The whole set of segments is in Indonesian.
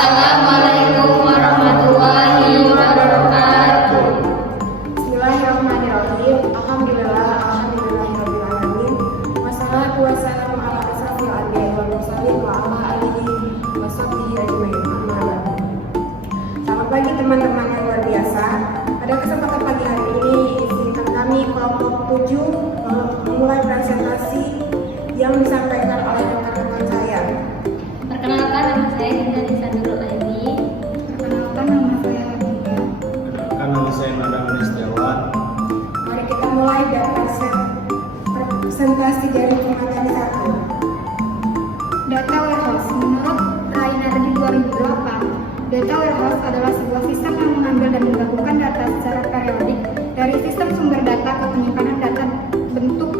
Wassalamualaikum warahmatullahi wabarakatuh. Bismillahirrahmanirrahim. Alhamdulillahirabbil alamin. Wassalatu wassalamu ala asrofil anbiya'i wal mursalin wa ala alihi washabbihi ajmain. Amma ba'du. Selamat pagi teman-teman yang luar biasa. Pada kesempatan pagi hari ini, izinkan kami kelompok 7 memulai presentasi yang disampaikan oleh rekan-rekan saya. Perkenalkan, nama saya Dinda Nisanurul Aini. Perkenalkan, nama saya Dinda. Perkenalkan, nama saya Nadam Setiawan. Mari kita mulai dari presentasi dari materi 1. Data warehouse. Menurut Rainardi 2008, data warehouse adalah sebuah sistem yang mengambil dan menggabungkan data secara periodik dari sistem sumber data ke penyimpanan data bentuk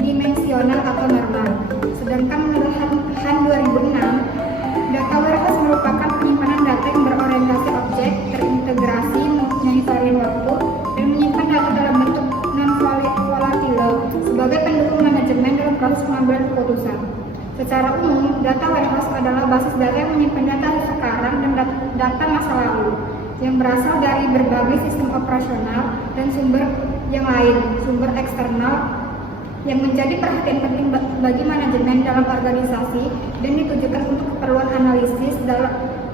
dimensional atau normal. Sedangkan menurut Han 2006, data warehouse merupakan penyimpanan data yang berorientasi objek, terintegrasi, mempunyai varian waktu, dan menyimpan data dalam bentuk non-volatile sebagai pendukung manajemen dalam proses pengambilan keputusan. Secara umum, data warehouse adalah basis data yang menyimpan data sekarang dan data masa lalu yang berasal dari berbagai sistem operasional dan sumber yang lain, sumber eksternal yang menjadi perhatian penting bagi manajemen dalam organisasi dan ditujukan untuk keperluan analisis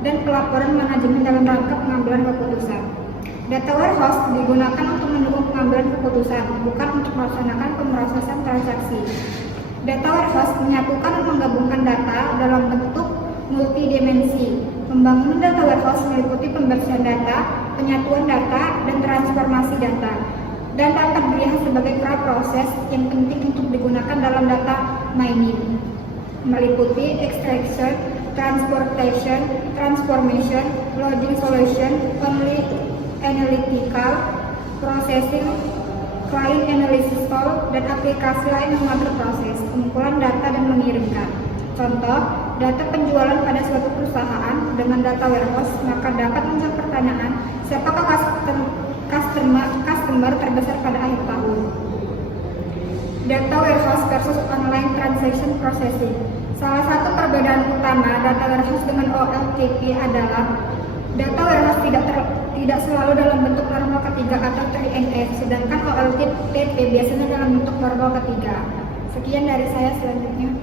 dan pelaporan manajemen dalam rangka pengambilan keputusan. Data warehouse digunakan untuk mendukung pengambilan keputusan, bukan untuk melaksanakan pemrosesan transaksi. Data warehouse menyatukan dan menggabungkan data dalam bentuk multidimensi. Pembangunan data warehouse meliputi pembersihan data, penyatuan data, dan transformasi data. Dan dapat dilihat sebagai proses yang penting untuk digunakan dalam data mining, meliputi extraction, transportation, transformation, loading solution, analytical, processing, client analysis tool, dan aplikasi lain yang mengatur proses, pengumpulan data dan mengirimkan. Contoh, data penjualan pada suatu perusahaan dengan data warehouse, maka dapat menjawab pertanyaan, siapakah customer terbesar pada akhir tahun. Data warehouse versus online transaction processing. Salah satu perbedaan utama data warehouse dengan OLTP adalah data warehouse tidak selalu dalam bentuk normal ketiga atau 3NF, sedangkan OLTP biasanya dalam bentuk normal ketiga. Sekian dari saya, selanjutnya.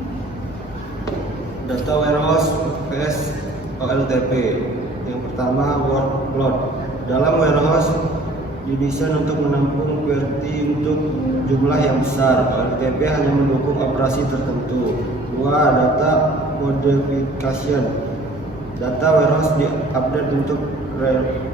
Data warehouse vs OLTP. Yang pertama, workload. Dalam warehouse didesain untuk menampung query untuk jumlah yang besar. OLTP hanya mendukung operasi tertentu. 2. Data modification. Data warehouse diupdate untuk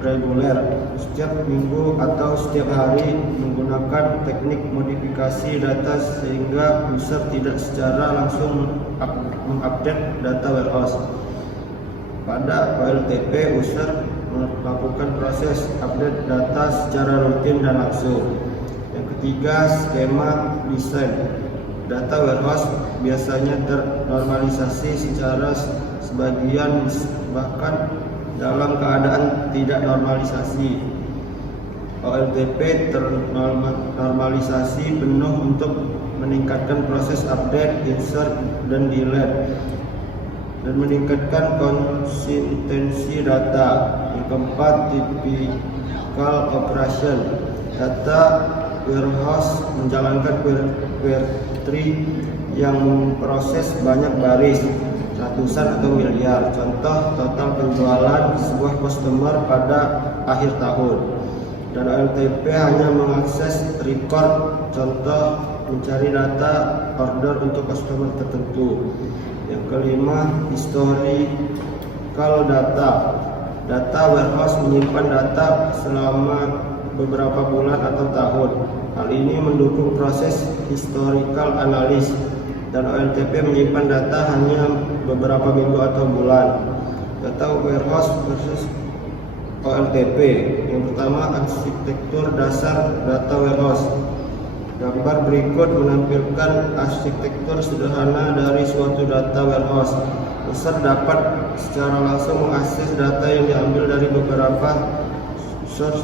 reguler setiap minggu atau setiap hari menggunakan teknik modifikasi data sehingga user tidak secara langsung mengupdate data warehouse. Pada OLTP, user melakukan proses update data secara rutin dan langsung. Yang ketiga, skema desain. Data warehouse biasanya ternormalisasi secara sebagian, bahkan dalam keadaan tidak normalisasi. OLTP ternormalisasi penuh untuk meningkatkan proses update, insert, dan delete, dan meningkatkan konsistensi data. Yang keempat, typical operation. Data warehouse menjalankan query yang memproses banyak baris, ratusan atau miliar. Contoh, total penjualan sebuah customer pada akhir tahun. Dan OLTP hanya mengakses record, contoh mencari data order untuk customer tertentu. Yang kelima, historical data. Data warehouse menyimpan data selama beberapa bulan atau tahun. Hal ini mendukung proses historical analysis. Dan OLTP menyimpan data hanya beberapa minggu atau bulan. Data warehouse versus OLTP. Yang pertama, arsitektur dasar data warehouse. Gambar berikut menampilkan arsitektur sederhana dari suatu data warehouse. User dapat secara langsung mengakses data yang diambil dari beberapa source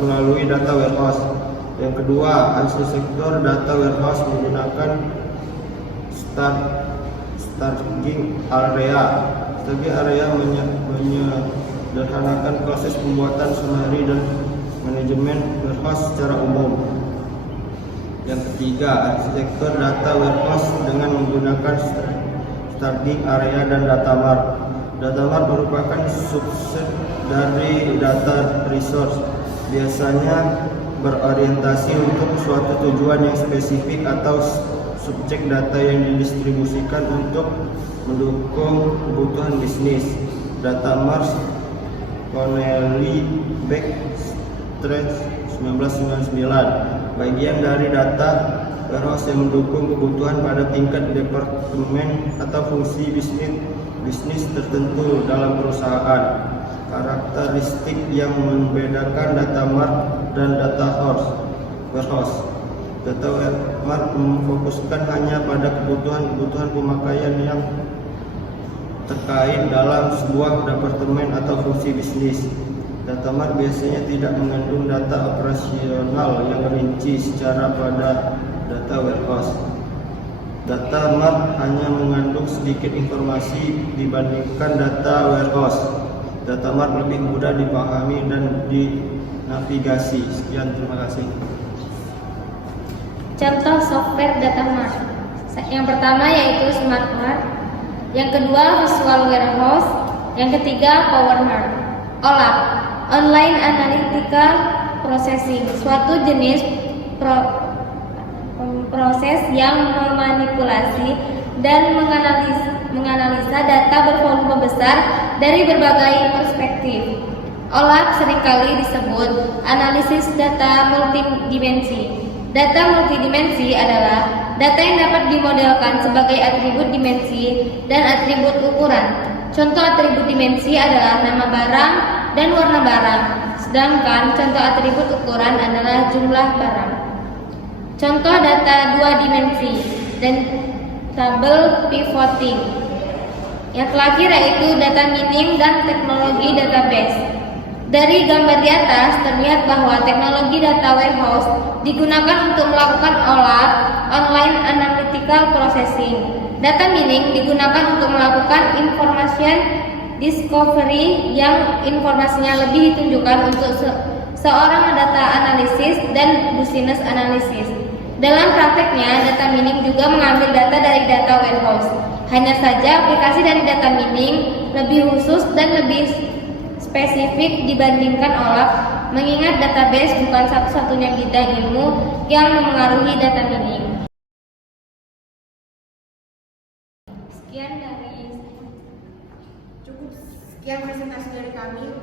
melalui data warehouse. Yang kedua, arsitektur data warehouse menggunakan staging area. Strategi area menyederhanakan proses pembuatan summary dan manajemen warehouse secara umum. Yang ketiga, arsitektur data warehouse dengan menggunakan staging area dan data mart. Data mart merupakan subset dari data resource, biasanya berorientasi untuk suatu tujuan yang spesifik atau subjek data yang didistribusikan untuk mendukung kebutuhan bisnis. Data mart Connelly Backstreet 1999, bagian dari data warehouse yang mendukung kebutuhan pada tingkat departemen atau fungsi bisnis tertentu dalam perusahaan. Karakteristik yang membedakan data mart dan data warehouse. Data mart memfokuskan hanya pada kebutuhan pemakaian yang terkait dalam sebuah departemen atau fungsi bisnis. Data mart biasanya tidak mengandung data operasional yang rinci secara pada data warehouse. Data mart hanya mengandung sedikit informasi dibandingkan data warehouse. Data mart lebih mudah dipahami dan dinavigasi. Sekian, terima kasih. Contoh software data mart. Yang pertama yaitu Smart Mart, yang kedua Visual Warehouse, yang ketiga Power Mart. OLAP, Online Analytical Processing, suatu jenis proses yang memanipulasi dan menganalisa data bervolume besar dari berbagai perspektif. OLAP seringkali disebut analisis data multidimensi. Data multidimensi adalah data yang dapat dimodelkan sebagai atribut dimensi dan atribut ukuran. Contoh atribut dimensi adalah nama barang dan warna barang, sedangkan contoh atribut ukuran adalah jumlah barang. Contoh data dua dimensi dan tabel pivoting. Yang terakhir yaitu data mining dan teknologi database. Dari gambar di atas terlihat bahwa teknologi data warehouse digunakan untuk melakukan OLAP, Online Analytical Processing. Data mining digunakan untuk melakukan information discovery yang informasinya lebih ditunjukkan untuk seorang data analisis dan business analysis. Dalam prakteknya, data mining juga mengambil data dari data warehouse. Hanya saja aplikasi dari data mining lebih khusus dan lebih spesifik dibandingkan OLAP, mengingat database bukan satu-satunya bidang ilmu yang memengaruhi data mining. Sekian presentasi dari kami.